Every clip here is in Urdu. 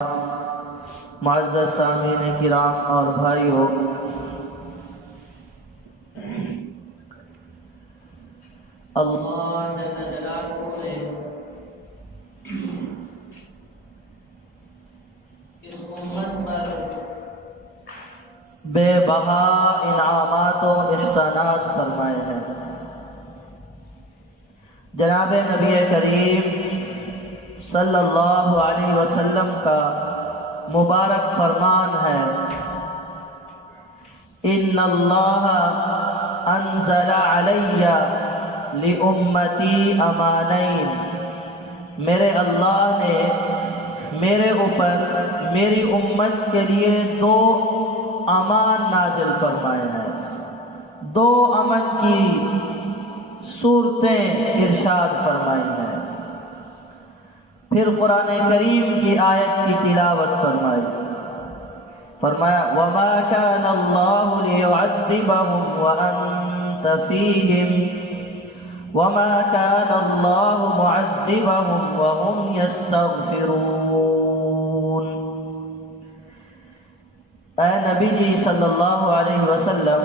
معزز سامعین کرام اور بھائیوں، اللہ جل جلالہ نے اس امت پر بے بہا انعامات و احسانات فرمائے ہیں۔ جناب نبی کریم صلی اللہ علیہ وسلم کا مبارک فرمان ہے، ان اللہ انزل علی لامتی امانین، میرے اللہ نے میرے اوپر میری امت کے لیے دو امان نازل فرمائے ہیں، دو امن کی صورتیں ارشاد فرمائی ہیں۔ پھر قرآن کریم کی آیت کی تلاوت فرمائی، فرمایا وَمَا كَانَ اللَّهُ لِيُعَذِّبَهُمْ وَأَنْتَ فِيهِمْ وَمَا كَانَ اللَّهُ مُعَذِّبَهُمْ وَهُمْ يَسْتَغْفِرُونَ۔ اے نبی جی صلی اللہ علیہ وسلم،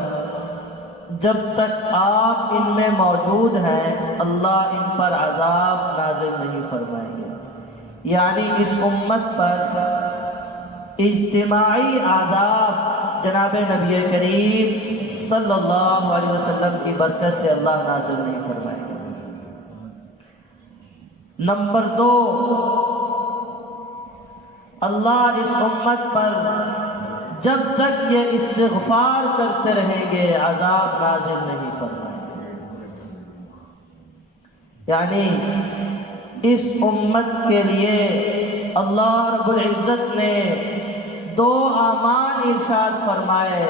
جب تک آپ ان میں موجود ہیں اللہ ان پر عذاب نازل نہیں فرمائیں گے، یعنی اس امت پر اجتماعی عذاب جناب نبی کریم صلی اللہ علیہ وسلم کی برکت سے اللہ نازل نہیں فرمائیں گے۔ نمبر دو، اللہ اس امت پر جب تک یہ استغفار کرتے رہیں گے عذاب نازل نہیں فرمائیں گے، یعنی اس امت کے لیے اللہ رب العزت نے دو امان ارشاد فرمائے۔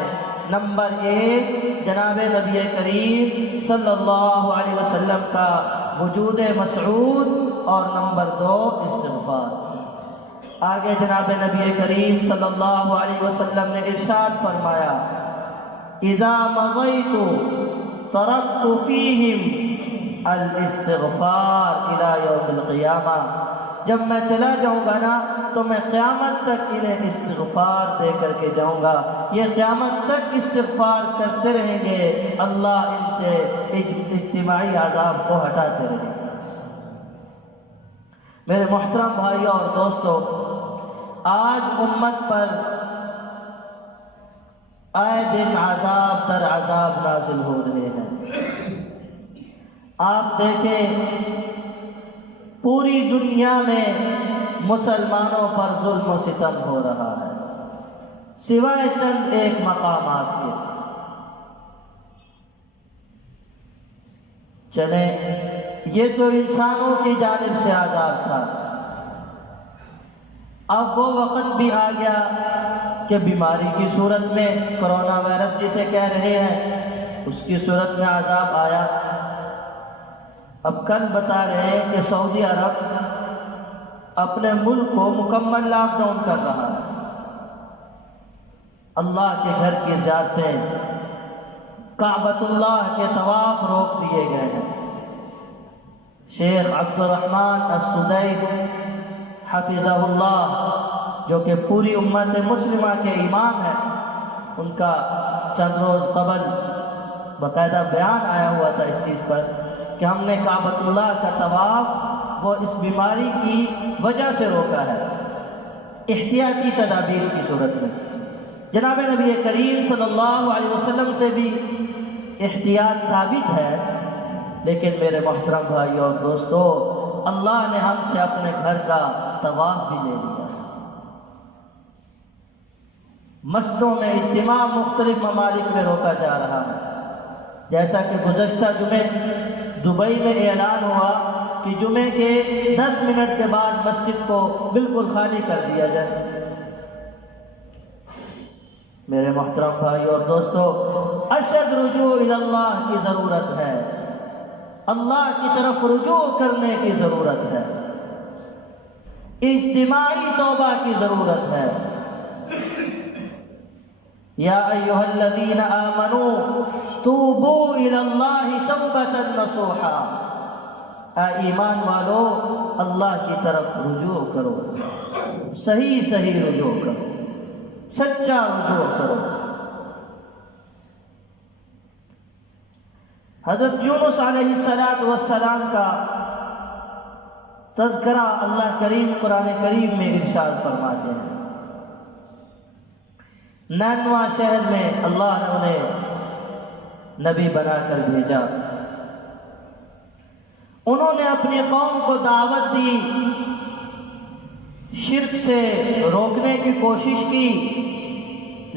نمبر ایک، جناب نبی کریم صلی اللہ علیہ وسلم کا وجود مسعود، اور نمبر دو استغفار۔ آگے جناب نبی کریم صلی اللہ علیہ وسلم نے ارشاد فرمایا اذا مضیت ترکت فیہم الاستغفار الى یوم القیامہ، جب میں چلا جاؤں گا نا تو میں قیامت تک انہیں استغفار دے کر کے جاؤں گا، یہ قیامت تک استغفار کرتے رہیں گے، اللہ ان سے اجتماعی عذاب کو ہٹاتے رہیں گے۔ میرے محترم بھائیوں اور دوستوں، آج امت پر آئے دن عذاب در عذاب نازل ہو رہے ہیں۔ آپ دیکھیں پوری دنیا میں مسلمانوں پر ظلم و ستم ہو رہا ہے، سوائے چند ایک مقامات کے۔ چلیں، یہ تو انسانوں کی جانب سے عذاب تھا، اب وہ وقت بھی آ گیا کہ بیماری کی صورت میں، کرونا وائرس جسے کہہ رہے ہیں، اس کی صورت میں عذاب آیا۔ اب کل بتا رہے ہیں کہ سعودی عرب اپنے ملک کو مکمل لاک ڈاؤن کر رہا ہے، اللہ کے گھر کی زیارتیں، کعبۃ اللہ کے طواف روک دیے گئے ہیں۔ شیخ عبد الرحمن السدیس حفظہ اللہ، جو کہ پوری امت مسلمہ کے امام ہیں، ان کا چند روز قبل باقاعدہ بیان آیا ہوا تھا اس چیز پر کہ ہم نے کعبۃ اللہ کا طواف وہ اس بیماری کی وجہ سے روکا ہے، احتیاطی تدابیر کی صورت میں۔ جناب نبی کریم صلی اللہ علیہ وسلم سے بھی احتیاط ثابت ہے، لیکن میرے محترم بھائیوں اور دوستوں، اللہ نے ہم سے اپنے گھر کا طواف بھی لے لیا۔ مسجدوں میں اجتماع مختلف ممالک میں روکا جا رہا ہے، جیسا کہ گزشتہ جمعے دبئی میں اعلان ہوا کہ جمعے کے 10 منٹ کے بعد مسجد کو بالکل خالی کر دیا جائے۔ میرے محترم بھائی اور دوستو، اشد رجوع الی اللہ کی ضرورت ہے، اللہ کی طرف رجوع کرنے کی ضرورت ہے، اجتماعی توبہ کی ضرورت ہے۔ یا ایھا الذین آمنوا توبوا الی اللہ توبۃ نصوحا، اے ایمان والو اللہ کی طرف رجوع کرو۔ صحیح صحیح رجوع کرو، سچا رجوع کرو۔ حضرت یونس علیہ السلام کا تذکرہ اللہ کریم قرآن کریم میں ارشاد فرماتے ہیں، نینوا شہر میں اللہ نے انہیں نبی بنا کر بھیجا، انہوں نے اپنی قوم کو دعوت دی، شرک سے روکنے کی کوشش کی،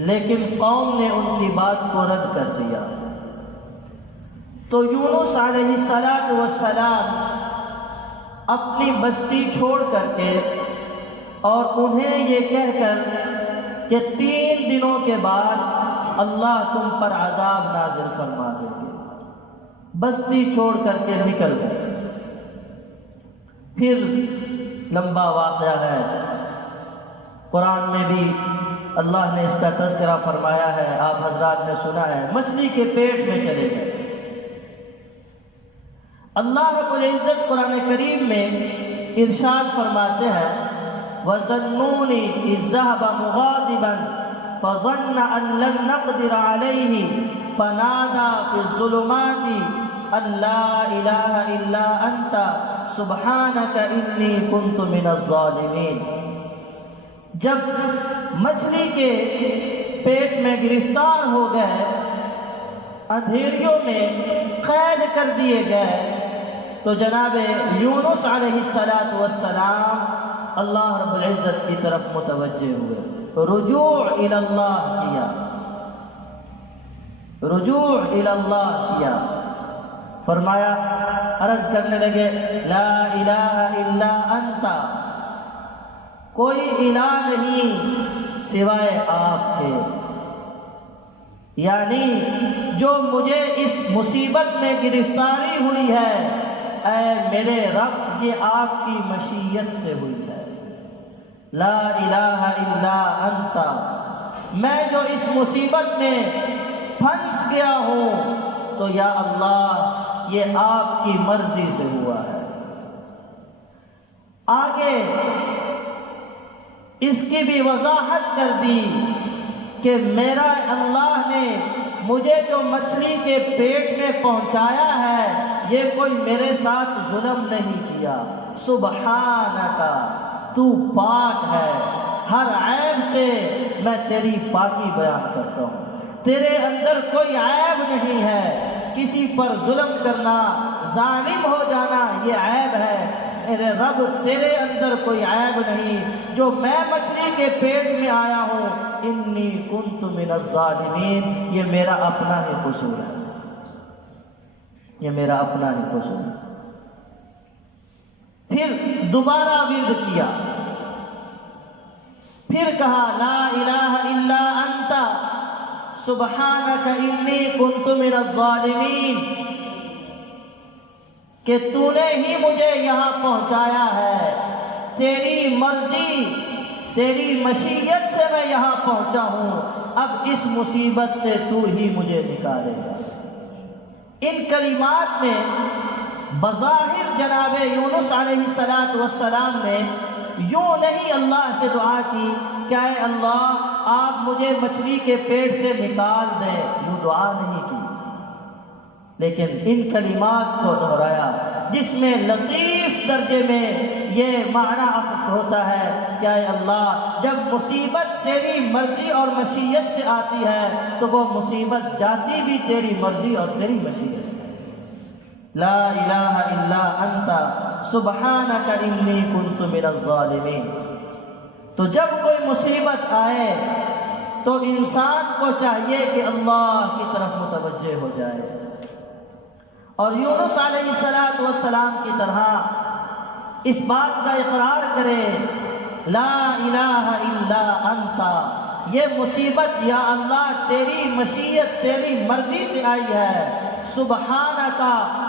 لیکن قوم نے ان کی بات کو رد کر دیا۔ تو یونس علیہ السلام اپنی بستی چھوڑ کر کے اور انہیں یہ کہہ کر کہ 3 دنوں کے بعد اللہ تم پر عذاب نازل فرما دے گے، بستی چھوڑ کر کے نکل گئے۔ پھر لمبا واقعہ ہے، قرآن میں بھی اللہ نے اس کا تذکرہ فرمایا ہے، آپ حضرات نے سنا ہے، مچھلی کے پیٹ میں چلے گئے۔ اللہ رب العزت قرآن کریم میں ارشاد فرماتے ہیں، وَظَنُّونِ إِذْ ذَهَبَ مُغَاضِبًا فَظَنَّ أَن لَّن نَّقْدِرَ عَلَيْهِ فَنَادَىٰ فِي الظُّلُمَاتِ أَن لَّا إِلَٰهَ إِلَّا أَنتَ سُبْحَانَكَ إِنِّي كُنتُ مِنَ الظَّالِمِينَ۔ جب مچھلی کے پیٹ میں گرفتار ہو گئے، اندھیریوں میں قید کر دیے گئے، تو جناب یونس علیہ السلام اللہ رب العزت کی طرف متوجہ ہوئے، رجوع الی اللہ کیا، رجوع الی اللہ کیا، فرمایا، عرض کرنے لگے، لا الہ الا انت، کوئی الہ نہیں سوائے آپ کے، یعنی جو مجھے اس مصیبت میں گرفتاری ہوئی ہے، اے میرے رب یہ آپ کی مشیت سے ہوئی ہے، لا الہ الا انت، میں جو اس مصیبت میں پھنس گیا ہوں تو یا اللہ یہ آپ کی مرضی سے ہوا ہے۔ آگے اس کی بھی وضاحت کر دی کہ میرا اللہ نے مجھے جو مچھلی کے پیٹ میں پہنچایا ہے، یہ کوئی میرے ساتھ ظلم نہیں کیا، سبحانک، تو پاک ہے، ہر عیب سے میں تیری پاکی بیان کرتا ہوں، تیرے اندر کوئی عیب نہیں ہے، کسی پر ظلم کرنا، ظالم ہو جانا یہ عیب ہے، میرے رب تیرے اندر کوئی عیب نہیں، جو میں مچھلی کے پیٹ میں آیا ہوں، انی کنت من الظالمین، یہ میرا اپنا ہی قصور ہے، یہ میرا اپنا ہی قصور ہے۔ پھر دوبارہ ورد کیا، پھر کہا، لا الہ الا انت سبحانک انی کنت من الظالمین، کہ تو نے ہی مجھے یہاں پہنچایا ہے، تیری مرضی تیری مشیت سے میں یہاں پہنچا ہوں، اب اس مصیبت سے تو ہی مجھے نکالے گا۔ ان کلمات میں بظاہر جناب یونس علیہ السلام نے یوں نہیں اللہ سے دعا کی کہ اے اللہ آپ مجھے مچھلی کے پیٹ سے نکال دیں، یوں دعا نہیں کی، لیکن ان کلمات کو دہرایا جس میں لطیف درجے میں یہ معنی اخذ ہوتا ہے کہ اے اللہ جب مصیبت تیری مرضی اور مشیت سے آتی ہے تو وہ مصیبت جاتی بھی تیری مرضی اور تیری مشیت سے، لا الہ الا انت سبحانک انی کنت من الظالمین۔ تو جب کوئی مصیبت آئے تو انسان کو چاہیے کہ اللہ کی طرف متوجہ ہو جائے، اور یونس علیہ السلام کی طرح اس بات کا اقرار کرے، لا الہ الا انت، یہ مصیبت یا اللہ تیری مشیت تیری مرضی سے آئی ہے، سبحانک،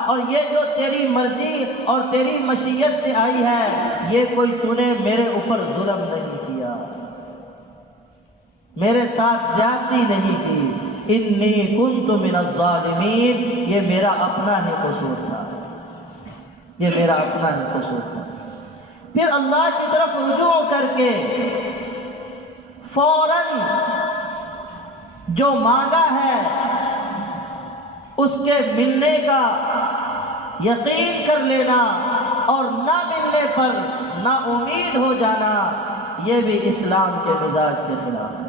اور یہ جو تیری مرضی اور تیری مشیت سے آئی ہے یہ کوئی تو نے میرے اوپر ظلم نہیں کیا، میرے ساتھ زیادتی نہیں کی، انی کنت من الظالمین، یہ میرا اپنا ہی قصور تھا، یہ میرا اپنا ہی قصور تھا۔ پھر اللہ کی طرف رجوع کر کے فوراً جو مانگا ہے اس کے ملنے کا یقین کر لینا اور نہ ملنے پر نا امید ہو جانا، یہ بھی اسلام کے مزاج کے خلاف ہے۔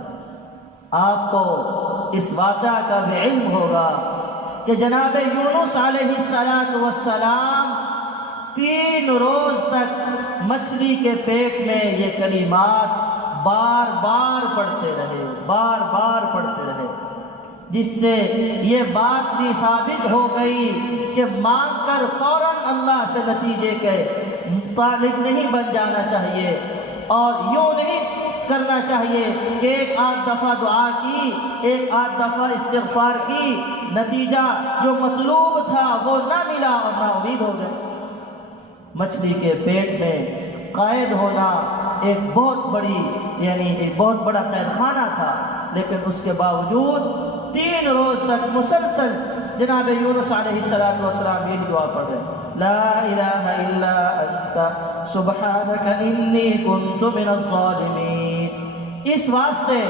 آپ کو اس واقعہ کا بھی علم ہوگا کہ جناب یونس علیہ السلام 3 روز تک مچھلی کے پیٹ میں یہ کلمات بار بار پڑھتے رہے، جس سے یہ بات بھی ثابت ہو گئی کہ مانگ کر فوراً اللہ سے نتیجے کے مطابق نہیں بن جانا چاہیے، اور یوں نہیں کرنا چاہیے کہ ایک آدھ دفعہ دعا کی، ایک آدھ دفعہ استغفار کی، نتیجہ جو مطلوب تھا وہ نہ ملا اور نا امید ہو گئے۔ مچھلی کے پیٹ میں قید ہونا ایک بہت بڑا قید خانہ تھا، لیکن اس کے باوجود 3 روز تک مسلسل جناب یونس علیہ السلام یہ دعا پڑھ رہے، لا الہ الا انت سبحانک انی کنت من الظالمین۔ اس واسطے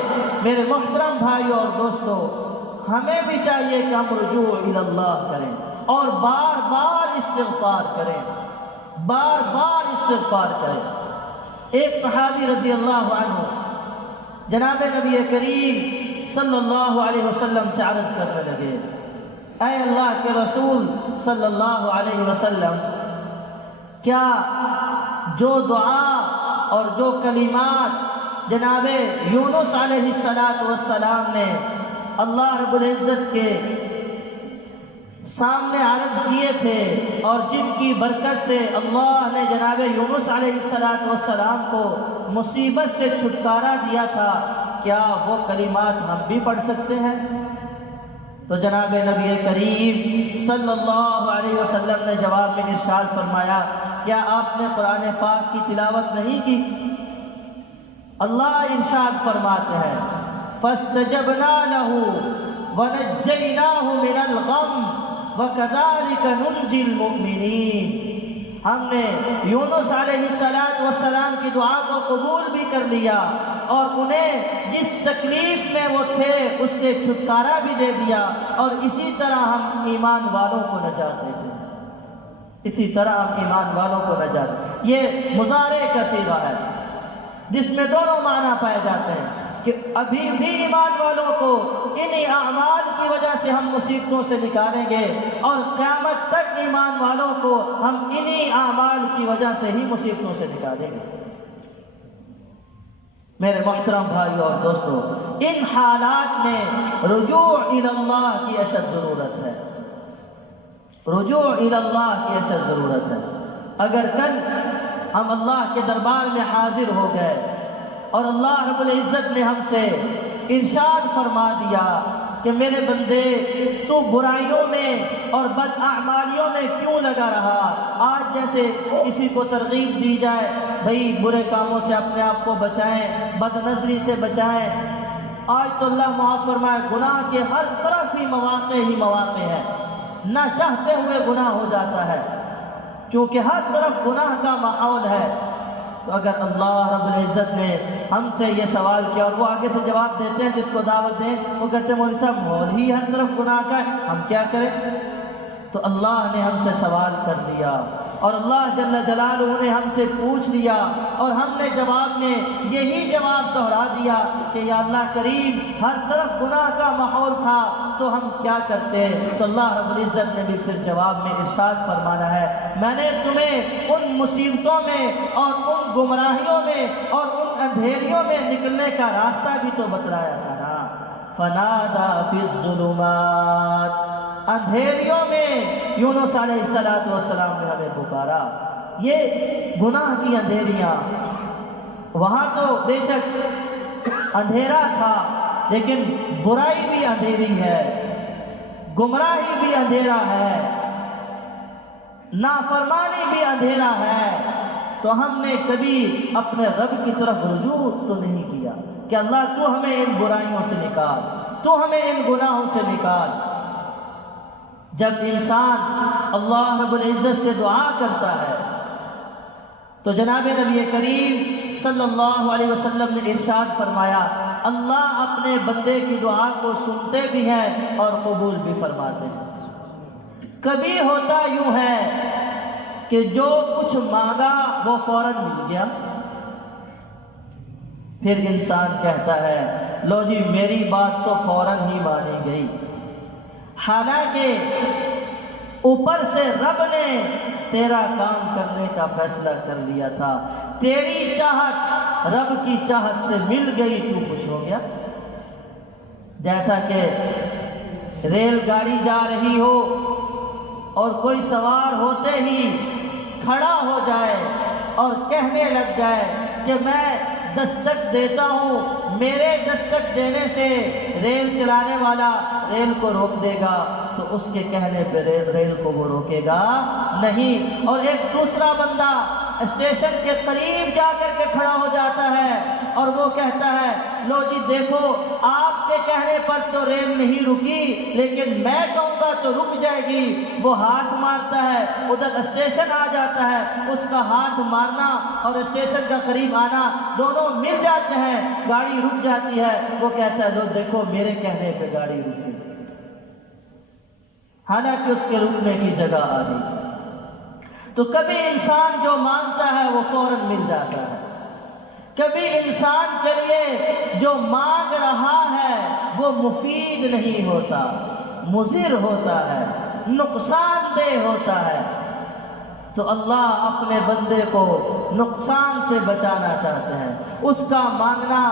میرے محترم بھائیو اور دوستو، ہمیں بھی چاہیے کہ ہم رجوع الی اللہ کریں اور بار بار استغفار کریں۔ ایک صحابی رضی اللہ عنہ جناب نبی کریم صلی اللہ علیہ وسلم سے عرض کرنے لگے، اے اللہ کے رسول صلی اللہ علیہ وسلم، کیا جو دعا اور جو کلمات جناب یونس علیہ السلام نے اللہ رب العزت کے سامنے عرض کیے تھے اور جن کی برکت سے اللہ نے جناب یونس علیہ السلام کو مصیبت سے چھٹکارا دیا تھا، کیا وہ کلمات ہم بھی پڑھ سکتے ہیں؟ تو جناب نبی کریم صلی اللہ علیہ وسلم نے جواب میں ارشاد فرمایا، کیا آپ نے قرآن پاک کی تلاوت نہیں کی؟ اللہ ارشاد فرماتے ہیں، فَاسْتَجَبْنَا لَهُ وَنَجَّيْنَاهُ مِنَ الْغَمِّ وَكَذَلِكَ نُنْجِي الْمُؤْمِنِينَ۔ ہم نے یونس علیہ السلام کی دعا کو قبول بھی کر لیا اور انہیں جس تکلیف میں وہ تھے اس سے چھٹکارا بھی دے دیا، اور اسی طرح ہم ایمان والوں کو نجات دیتے ہیں۔ یہ مضارع کا صیغہ ہے جس میں دونوں معنی پائے جاتے ہیں کہ ابھی بھی ایمان والوں کو انہی اعمال کی وجہ سے ہم مصیبتوں سے نکالیں گے، اور قیامت تک ایمان والوں کو ہم انہی اعمال کی وجہ سے ہی مصیبتوں سے نکالیں گے۔ میرے محترم بھائیو اور دوستو، ان حالات میں رجوع الی اللہ کی اشد ضرورت ہے۔ اگر کل ہم اللہ کے دربار میں حاضر ہو گئے اور اللہ رب العزت نے ہم سے ارشاد فرما دیا کہ میرے بندے تو برائیوں میں اور بد اعمالیوں میں کیوں لگا رہا، آج جیسے کسی کو ترغیب دی جائے بھئی برے کاموں سے اپنے آپ کو بچائیں، بد نظری سے بچائیں، آج تو اللہ معاف فرمائے گناہ کے ہر طرف ہی مواقع ہے، نہ چاہتے ہوئے گناہ ہو جاتا ہے کیونکہ ہر طرف گناہ کا ماحول ہے۔ تو اگر اللہ رب العزت نے ہم سے یہ سوال کیا اور وہ آگے سے جواب دیتے ہیں جس کو دعوت دیں، وہ کہتے ہیں مولوی صاحب ماحول ہی ہر طرف گناہ کا ہے، ہم کیا کریں؟ تو اللہ نے ہم سے سوال کر لیا اور اللہ جل جلالہ نے ہم سے پوچھ لیا، اور ہم نے جواب میں یہی جواب دہرا دیا کہ یا اللہ کریم ہر طرف گناہ کا ماحول تھا تو ہم کیا کرتے؟ تو اللہ رب العزت نے بھی پھر جواب میں ارشاد فرمانا ہے، میں نے تمہیں ان مصیبتوں میں اور ان گمراہیوں میں اور ان اندھیریوں میں نکلنے کا راستہ بھی تو بتلایا تھا نا۔ فنادا فی الظلمات، اندھیریوں میں یونس علیہ السلام نے ہمیں پکارا۔ یہ گناہ کی اندھیریاں، وہاں تو بے شک اندھیرا تھا لیکن برائی بھی اندھیری ہے، گمراہی بھی اندھیرا ہے، نافرمانی بھی اندھیرا ہے۔ تو ہم نے کبھی اپنے رب کی طرف رجوع تو نہیں کیا کہ اللہ تو ہمیں ان برائیوں سے نکال، تو ہمیں ان گناہوں سے نکال۔ جب انسان اللہ رب العزت سے دعا کرتا ہے تو جناب نبی کریم صلی اللہ علیہ وسلم نے ارشاد فرمایا اللہ اپنے بندے کی دعا کو سنتے بھی ہیں اور قبول بھی فرماتے ہیں۔ کبھی ہوتا یوں ہے کہ جو کچھ مانگا وہ فوراً مل گیا، پھر انسان کہتا ہے لو جی میری بات تو فوراً ہی مانی گئی، حالانکہ اوپر سے رب نے تیرا کام کرنے کا فیصلہ کر لیا تھا، تیری چاہت رب کی چاہت سے مل گئی، تو خوش ہو گیا۔ جیسا کہ ریل گاڑی جا رہی ہو اور کوئی سوار ہوتے ہی کھڑا ہو جائے اور کہنے لگ جائے کہ میں دستک دیتا ہوں، میرے دستک دینے سے ریل چلانے والا ریل کو روک دے گا، تو اس کے کہنے پہ ریل کو وہ روکے گا نہیں۔ اور ایک دوسرا بندہ اسٹیشن کے قریب جا کر کے کھڑا ہو جاتا ہے اور وہ کہتا ہے لو جی دیکھو آپ کے کہنے پر تو ریل نہیں رکی، لیکن میں کہوں گا تو رک جائے گی۔ وہ ہاتھ مارتا ہے، ادھر اسٹیشن آ جاتا ہے، اس کا ہاتھ مارنا اور اسٹیشن کا قریب آنا دونوں مل جاتے ہیں، گاڑی رک جاتی ہے، وہ کہتا ہے لو دیکھو میرے کہنے پہ گاڑی رکی، حالانکہ اس کے رکنے کی جگہ آ گئی۔ تو کبھی انسان جو مانگتا ہے وہ فوراً مل جاتا ہے، کبھی انسان کے لیے جو مانگ رہا ہے وہ مفید نہیں ہوتا، مضر ہوتا ہے، نقصان دہ ہوتا ہے۔ تو اللہ اپنے بندے کو نقصان سے بچانا چاہتے ہیں، اس کا مانگنا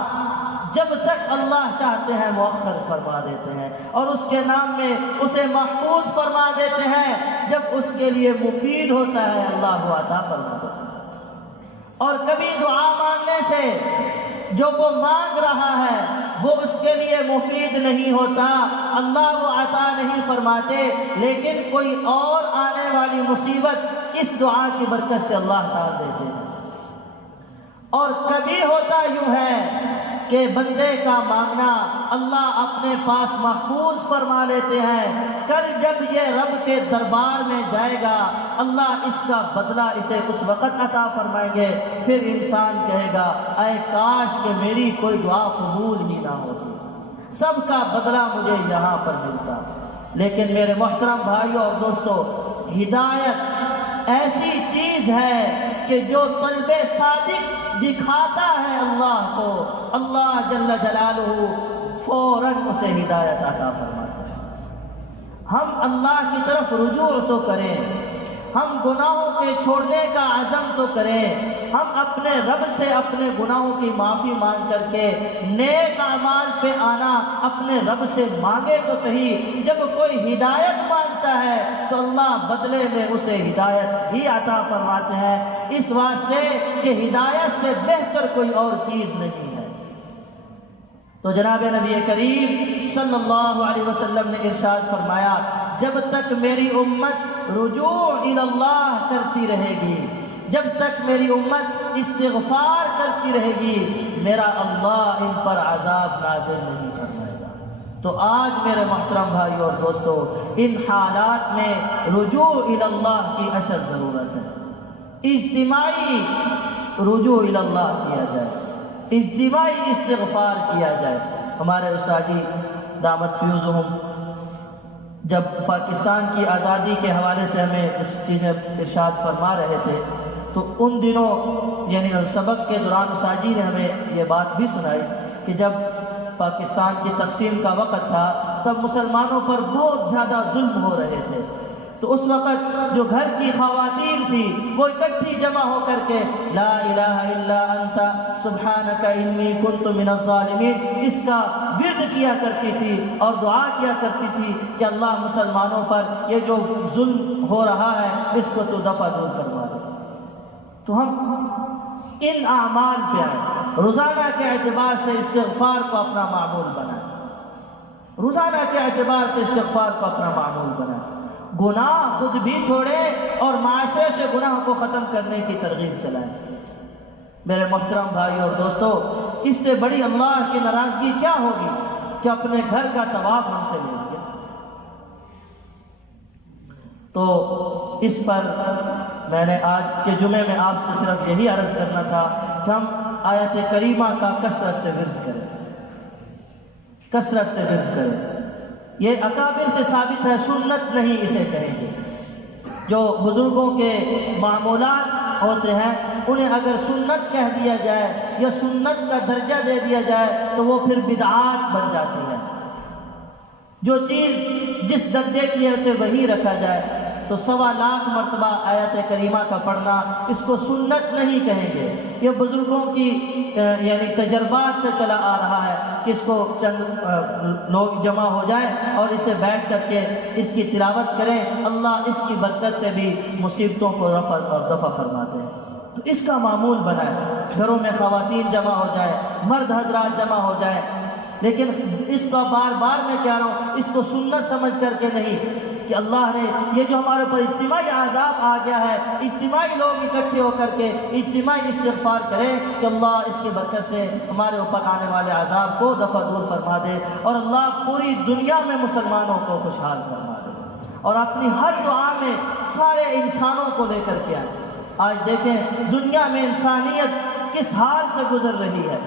جب تک اللہ چاہتے ہیں مؤخر فرما دیتے ہیں، اور اس کے نام میں اسے محفوظ فرما دیتے ہیں، جب اس کے لیے مفید ہوتا ہے اللہ وہ عطا فرما دیتا ہے۔ اور کبھی دعا مانگنے سے جو وہ مانگ رہا ہے وہ اس کے لیے مفید نہیں ہوتا، اللہ وہ عطا نہیں فرماتے، لیکن کوئی اور آنے والی مصیبت اس دعا کی برکت سے اللہ ٹال دیتے ہیں۔ اور کبھی ہوتا یوں ہے کہ بندے کا مانگنا اللہ اپنے پاس محفوظ فرما لیتے ہیں، کل جب یہ رب کے دربار میں جائے گا اللہ اس کا بدلہ اسے اس وقت عطا فرمائیں گے، پھر انسان کہے گا اے کاش کہ میری کوئی دعا قبول ہی نہ ہوتی، سب کا بدلہ مجھے یہاں پر ملتا۔ لیکن میرے محترم بھائیوں اور دوستو، ہدایت ایسی چیز ہے کہ جو طلب صادق دکھاتا ہے اللہ کو، اللہ جل جلالہ فوراً اسے ہدایت عطا فرماتا ہے۔ ہم اللہ کی طرف رجوع تو کریں، ہم گناہوں کے چھوڑنے کا عزم تو کریں، ہم اپنے رب سے اپنے گناہوں کی معافی مانگ کر کے نیک اعمال پہ آنا اپنے رب سے مانگے تو صحیح۔ جب کوئی ہدایت مانگتا ہے تو اللہ بدلے میں اسے ہدایت بھی عطا فرماتے ہیں، اس واسطے کہ ہدایت سے بہتر کوئی اور چیز نہیں ہے۔ تو جناب نبی کریم صلی اللہ علیہ وسلم نے ارشاد فرمایا جب تک میری امت رجوع الی اللہ کرتی رہے گی، جب تک میری امت استغفار کرتی رہے گی، میرا اللہ ان پر عذاب نازل نہیں فرمائے گا۔ تو آج میرے محترم بھائیوں اور دوستو، ان حالات میں رجوع الی اللہ کی اشد ضرورت ہے، اجتماعی رجوع الی اللہ کیا جائے، اجتماعی استغفار کیا جائے۔ ہمارے استاد جی دامت فیوزہم جب پاکستان کی آزادی کے حوالے سے ہمیں کچھ چیزیں ارشاد فرما رہے تھے، تو ان دنوں یعنی سبق کے دوران استاد جی نے ہمیں یہ بات بھی سنائی کہ جب پاکستان کی تقسیم کا وقت تھا تب مسلمانوں پر بہت زیادہ ظلم ہو رہے تھے، تو اس وقت جو گھر کی خواتین تھی وہ اکٹھی جمع ہو کر کے لا الہ الا انت سبحانک انی کنت من الظالمین اس کا ورد کیا کرتی تھی اور دعا کیا کرتی تھی کہ اللہ مسلمانوں پر یہ جو ظلم ہو رہا ہے اس کو تو دفع دور فرما دے۔ تو ہم ان اعمال پہ آئیں، روزانہ کے اعتبار سے استغفار کو اپنا معمول بنائیں، روزانہ کے اعتبار سے استغفار کو اپنا معمول بنائیں، گناہ خود بھی چھوڑیں اور معاشرے سے گناہ کو ختم کرنے کی ترغیب چلائیں۔ میرے محترم بھائی اور دوستو، اس سے بڑی اللہ کی ناراضگی کیا ہوگی کہ اپنے گھر کا طواف ہم سے لے لیا۔ تو اس پر میں نے آج کے جمعے میں آپ سے صرف یہی عرض کرنا تھا کہ ہم آیت کریمہ کا کثرت سے ورد کریں، کثرت سے ورد کریں۔ یہ اکابر سے ثابت ہے، سنت نہیں اسے کہیں گے۔ جو بزرگوں کے معمولات ہوتے ہیں انہیں اگر سنت کہہ دیا جائے یا سنت کا درجہ دے دیا جائے تو وہ پھر بدعات بن جاتی ہے۔ جو چیز جس درجے کی ہے اسے وہی رکھا جائے۔ تو 1.25 مرتبہ آیت کریمہ کا پڑھنا اس کو سنت نہیں کہیں گے۔ یہ بزرگوں کی یعنی تجربات سے چلا آ رہا ہے کہ اس کو چند لوگ جمع ہو جائیں اور اسے بیٹھ کر کے اس کی تلاوت کریں، اللہ اس کی برکت سے بھی مصیبتوں کو دفع فرماتے ہیں۔ تو اس کا معمول بنائیں، گھروں میں خواتین جمع ہو جائیں، مرد حضرات جمع ہو جائیں، لیکن اس کا بار بار میں کہہ رہا ہوں، اس کو سنت سمجھ کر کے نہیں کہ اللہ نے یہ جو ہمارے اوپر اجتماعی عذاب آ گیا ہے، اجتماعی لوگ اکٹھے ہو کر کے اجتماعی استغفار کریں کہ اللہ اس کی برکت سے ہمارے اوپر آنے والے عذاب کو دفع دور فرما دے، اور اللہ پوری دنیا میں مسلمانوں کو خوشحال فرما دے، اور اپنی ہر دعا میں سارے انسانوں کو لے کر کے آئے۔ آج دیکھیں دنیا میں انسانیت کس حال سے گزر رہی ہے۔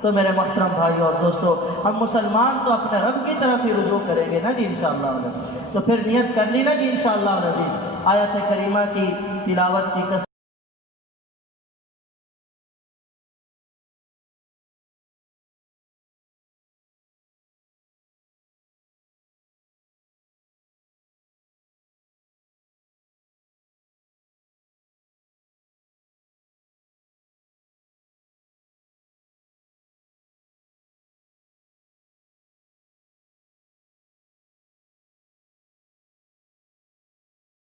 تو میرے محترم بھائی اور دوستو، ہم مسلمان تو اپنے رب کی طرف ہی رجوع کریں گے نا جی انشاءاللہ۔ تو پھر نیت کر لی نا جی انشاءاللہ۔ آیت کریمہ کی تلاوت کی